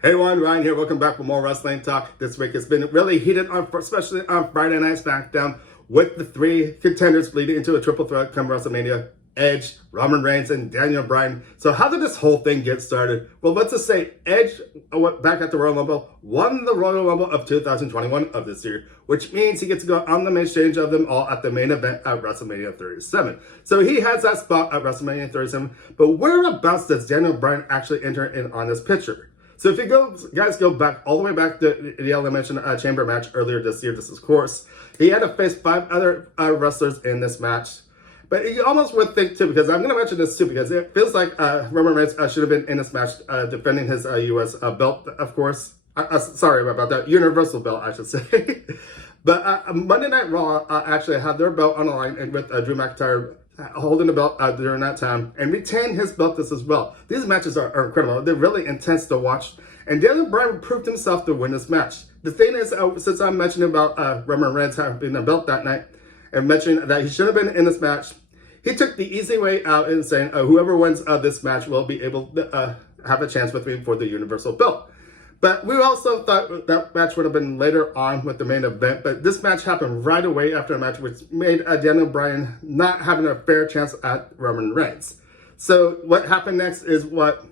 Hey everyone, Ryan here. Welcome back for more wrestling talk. This week it's been really heated, especially on Friday Night Smackdown, with the three contenders leading into a triple threat come WrestleMania: Edge, Roman Reigns, and Daniel Bryan. So how did this whole thing get started? Well, let's just say Edge, back at the Royal Rumble, won the Royal Rumble of 2021 of this year, which means he gets to go on the main stage of them all at the main event at WrestleMania 37. So he has that spot at WrestleMania 37, but whereabouts does Daniel Bryan actually enter in on this picture? So if you guys go back all the way back to the Elimination Chamber match earlier this year, this is of course, he had to face 5 other wrestlers in this match. But you almost would think too, because I'm going to mention this too, because it feels like Roman Reigns should have been in this match defending his U.S. belt, of course. Sorry about that, Universal belt, I should say. But Monday Night Raw actually had their belt on the line, and with Drew McIntyre holding the belt during that time, and retain his belt this as well. These matches are incredible. They're really intense to watch. And Daniel Bryan proved himself to win this match. The thing is, since I'm mentioning about Roman Reigns having the belt that night, and mentioning that he should have been in this match, he took the easy way out in saying whoever wins this match will be able to have a chance with me for the Universal belt. But we also thought that match would have been later on with the main event, but this match happened right away after a match, which made Daniel Bryan not having a fair chance at Roman Reigns. So what happened next is what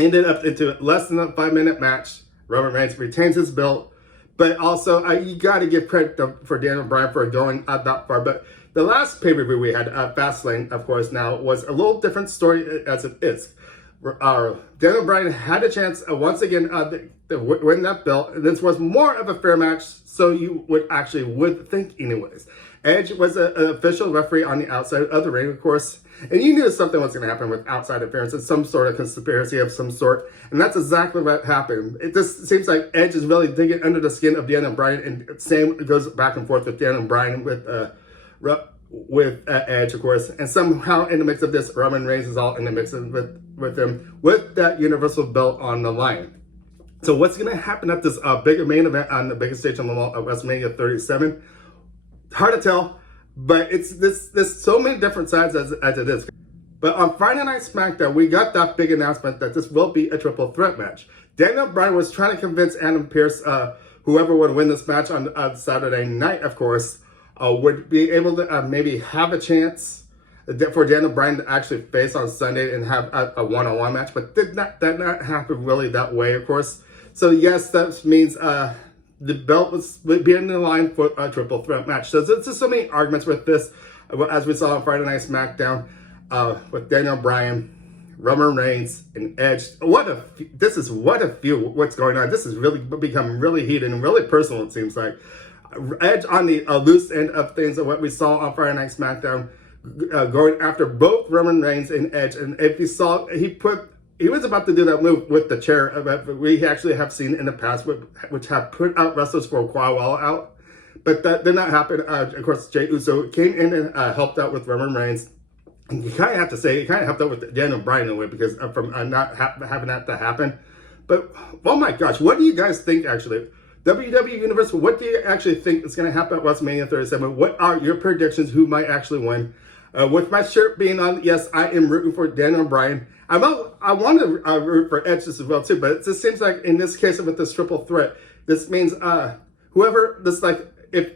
ended up into less than a 5-minute match. Roman Reigns retains his belt, but also you got to give credit for Daniel Bryan for going that far. But the last pay-per-view we had, Fastlane, of course, now was a little different story as it is. Daniel Bryan had a chance once again to win that belt. This was more of a fair match, so you would think anyways. Edge was an official referee on the outside of the ring, of course, and you knew something was going to happen with outside interference. It's some sort of conspiracy of some sort, and that's exactly what happened. It just seems like Edge is really digging under the skin of Daniel Bryan, and same goes back and forth with Daniel Bryan with Edge, of course, and somehow in the mix of this, Roman Reigns is all in the mix with him with that Universal belt on the line. So what's going to happen at this big main event on the biggest stage on the wall of WrestleMania 37? Hard to tell, but there's so many different sides as it is. But on Friday Night Smackdown, we got that big announcement that this will be a triple threat match. Daniel Bryan was trying to convince Adam Pearce, whoever would win this match on Saturday night, of course, would be able to maybe have a chance for Daniel Bryan to actually face on Sunday and have a one-on-one match, but did not happen really that way, of course. So yes, that means the belt would be in the line for a triple threat match. So there's just so many arguments with this, as we saw on Friday Night Smackdown, with Daniel Bryan, Roman Reigns, and Edge. What's going on. This has really become really heated and really personal, it seems like. Edge on the loose end of things of what we saw on Friday Night Smackdown, going after both Roman Reigns and Edge. And if you saw, he was about to do that move with the chair that we actually have seen in the past, which have put out wrestlers for quite a while out. But that did not happen. Of course, Jey Uso came in and helped out with Roman Reigns. And you kind of have to say, he kind of helped out with Daniel Bryan in a way, because from not having that to happen. But, oh my gosh, what do you guys think, actually? WWE Universe, what do you actually think is going to happen at WrestleMania 37? What are your predictions? Who might actually win? With my shirt being on, yes, I am rooting for Daniel Bryan. I want to root for Edge as well too, but it just seems like in this case with this triple threat, this means if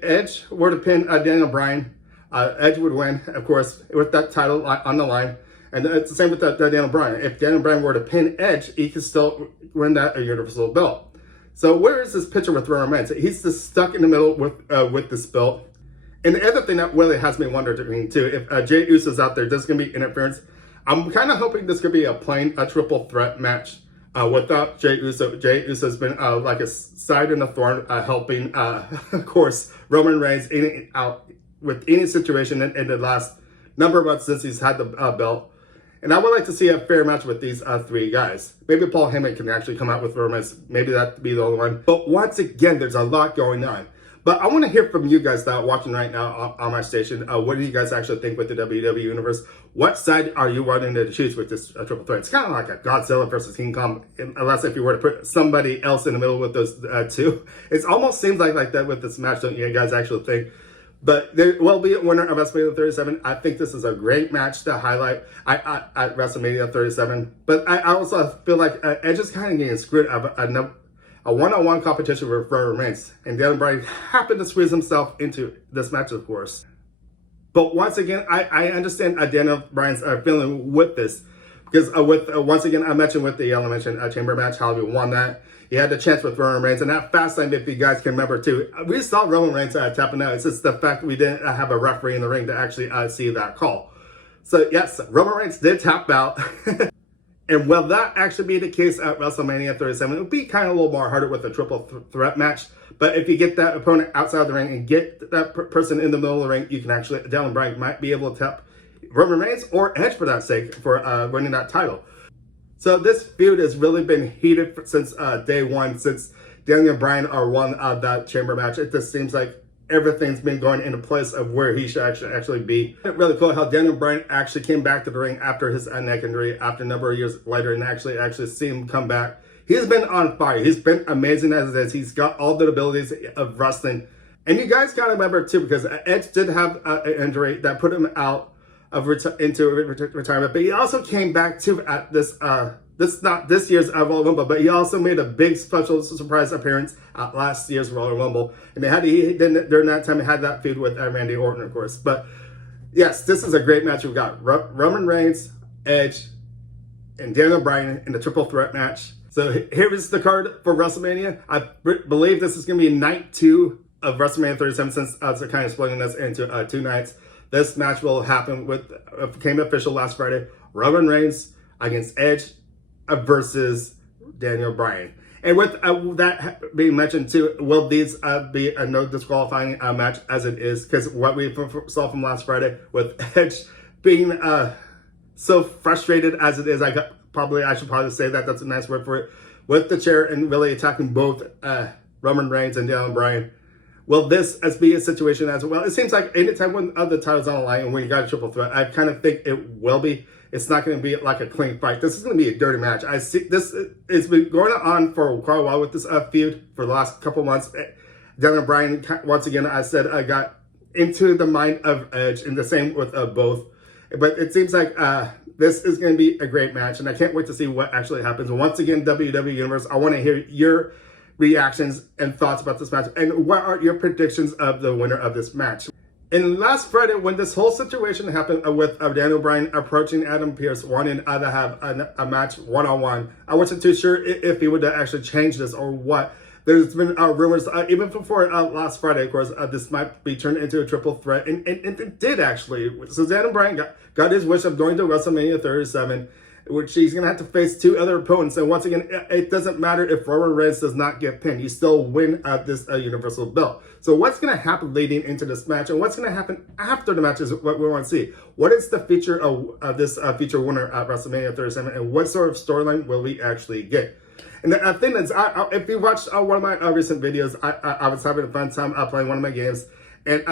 Edge were to pin Daniel Bryan, Edge would win, of course, with that title on the line. And it's the same with Daniel Bryan. If Daniel Bryan were to pin Edge, he could still win that Universal belt. So where is this picture with Roman Reigns? He's just stuck in the middle with this belt. And the other thing that really has me wondering too, if Jey Uso's out there, there's going to be interference. I'm kind of hoping this could be a triple threat match without Jey Uso. Jey Uso's been like a side in the thorn, helping, of course, Roman Reigns out with any situation in the last number of months since he's had the belt. And I would like to see a fair match with these 3 guys. Maybe Paul Heyman can actually come out with Roman Reigns. Maybe that'd be the only one. But once again, there's a lot going on. But I want to hear from you guys that are watching right now on my station. What do you guys actually think with the WWE Universe? What side are you wanting to choose with this triple threat? It's kind of like a Godzilla versus King Kong, unless if you were to put somebody else in the middle with those 2. It almost seems like that with this match, don't you guys actually think? But there will be a winner of WrestleMania 37. I think this is a great match to highlight at WrestleMania 37. But I also feel like Edge is kind of getting screwed of a one-on-one competition with Roman Reigns. And Daniel Bryan happened to squeeze himself into this match, of course. But once again, I understand Daniel Bryan's feeling with this. Because once again, I mentioned with the Elimination Chamber match, how he won that. He had the chance with Roman Reigns, and that fast time, if you guys can remember too, we saw Roman Reigns tapping out. It's just the fact that we didn't have a referee in the ring to actually see that call. So yes, Roman Reigns did tap out. And will that actually be the case at WrestleMania 37? It would be kind of a little more harder with a triple threat match. But if you get that opponent outside the ring and get that person in the middle of the ring, you can actually, Daniel Bryan might be able to tap Roman Reigns or Edge for that sake for winning that title. So this feud has really been heated since day one, since Daniel Bryan won that chamber match. It just seems like everything's been going into place of where he should actually be. It's really cool how Daniel Bryan actually came back to the ring after his neck injury, after a number of years later, and actually see him come back. He's been on fire. He's been amazing as it is. He's got all the abilities of wrestling. And you guys gotta remember too, because Edge did have an injury that put him out of into retirement, but he also came back too at this not this year's Royal Rumble, but he also made a big special surprise appearance at last year's Royal Rumble, and during that time he had that feud with Randy Orton, of course. But yes, this is a great match. We've got Roman Reigns, Edge, and Daniel Bryan in the triple threat match. So here is the card for WrestleMania. I believe this is going to be night 2 of WrestleMania 37, since they're kind of splitting this into 2 nights. This match will happen became official last Friday. Roman Reigns against Edge versus Daniel Bryan. And with that being mentioned too, will these be a no disqualifying match as it is? Because what we saw from last Friday with Edge being so frustrated as it is, I should probably say that, that's a nice word for it, with the chair and really attacking both Roman Reigns and Daniel Bryan. Will this be a situation as well? It seems like anytime when the title's on the line and when you got a triple threat, I kind of think it will be. It's not going to be like a clean fight. This is going to be a dirty match. I see this. It's been going on for quite a while with this feud for the last couple months. Daniel Bryan, once again, I said, I got into the mind of Edge, and the same with both. But it seems like this is going to be a great match, and I can't wait to see what actually happens. Once again, WWE Universe, I want to hear your reactions and thoughts about this match, and what are your predictions of the winner of this match. And last Friday, when this whole situation happened with Daniel Bryan approaching Adam Pearce, wanting to have a match one-on-one, I wasn't too sure if he would actually change this or what. There's been rumors, even before last Friday, of course, this might be turned into a triple threat, and it did actually. So Daniel Bryan got his wish of going to WrestleMania 37, which he's going to have to face 2 other opponents. And once again, it doesn't matter if Roman Reigns does not get pinned. You still win this Universal belt. So what's going to happen leading into this match, and what's going to happen after the match is what we want to see. What is the feature of this future winner at WrestleMania 37, and what sort of storyline will we actually get? And the thing is, if you watched one of my recent videos, I was having a fun time playing one of my games. And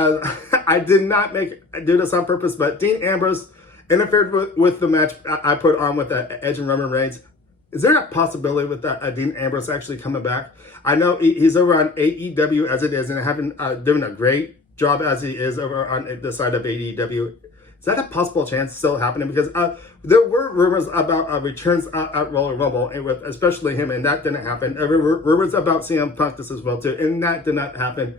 I did not do this on purpose, but Dean Ambrose interfered with the match I put on with Edge and Roman Reigns. Is there a possibility with that Dean Ambrose actually coming back? I know he's over on AEW as it is, and having doing a great job as he is over on the side of AEW. Is that a possible chance still happening? Because there were rumors about returns at Royal Rumble, and with especially him, and that didn't happen. There were rumors about CM Punk this as well too, and that did not happen.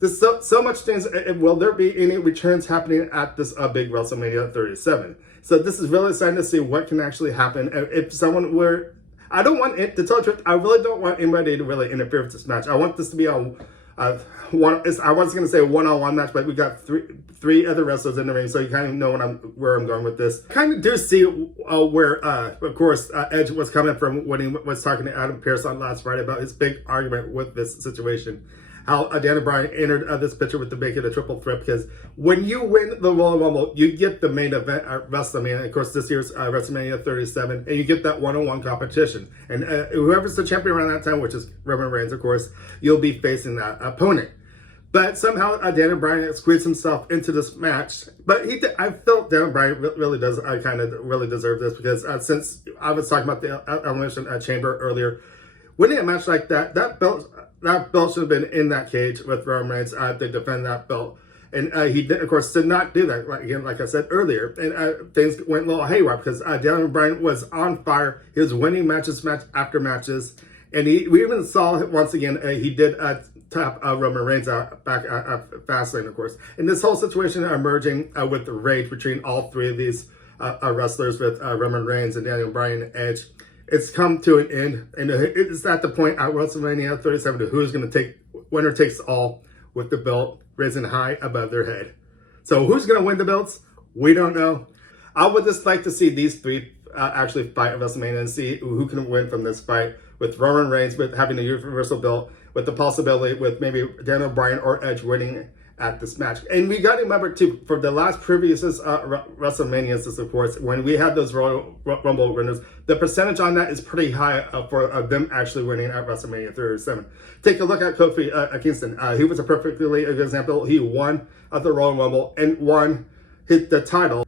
There's so much things. Will there be any returns happening at this big WrestleMania 37? So this is really exciting to see what can actually happen. If someone were, I don't want it, to tell the truth, I really don't want anybody to really interfere with this match. I want this to be a I was going to say a one-on-one match, but we got three other wrestlers in the ring, so you kind of know where I'm going with this. Kind of do see where, of course, Edge was coming from when he was talking to Adam Pearce on last Friday about his big argument with this situation. How Daniel Bryan entered this picture with the make it a triple threat, because when you win the Royal Rumble, you get the main event at WrestleMania. Of course, this year's WrestleMania 37, and you get that one-on-one competition. And whoever's the champion around that time, which is Roman Reigns, of course, you'll be facing that opponent. But somehow Daniel Bryan squeezed himself into this match. But I felt Daniel Bryan really does. I kind of really deserve this, because since I was talking about the Elimination Chamber earlier, winning a match like that belt should have been in that cage with Roman Reigns to defend that belt. And he, did, of course, did not do that, like I said earlier. And things went a little haywire because Daniel Bryan was on fire. He was winning match after matches. And we even saw, once again, he did tap Roman Reigns out back at Fastlane, of course. And this whole situation emerging with the rage between all three of these wrestlers, with Roman Reigns and Daniel Bryan and Edge, it's come to an end. And it's at the point at WrestleMania 37 to who's going to take, winner takes all with the belt risen high above their head. So who's going to win the belts? We don't know. I would just like to see these three actually fight at WrestleMania and see who can win from this fight, with Roman Reigns with having the Universal belt, with the possibility with maybe Daniel Bryan or Edge winning at this match. And we got to remember too, for the last previous WrestleManias, of course, when we had those Royal Rumble winners, the percentage on that is pretty high for them actually winning at WrestleMania 37. Take a look at Kofi Kingston. He was a perfectly good example. He won the Royal Rumble and won the title.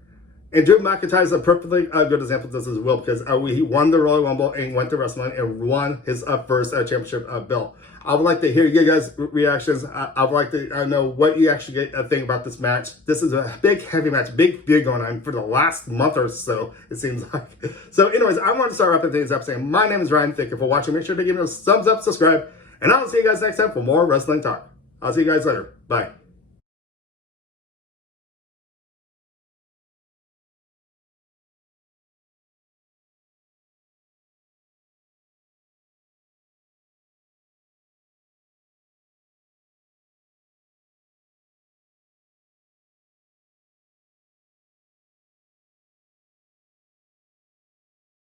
And Drew McIntyre is a perfectly good example of this as well, because he won the Royal Rumble and went to WrestleMania and won his first championship belt. I would like to hear you guys' reactions. I would like to know what you actually think about this match. This is a big, heavy match, big going on for the last month or so, it seems like. So anyways, I want to start wrapping things up saying my name is Ryan. Thank you for watching. Make sure to give me a thumbs up, subscribe, and I'll see you guys next time for more wrestling talk. I'll see you guys later. Bye.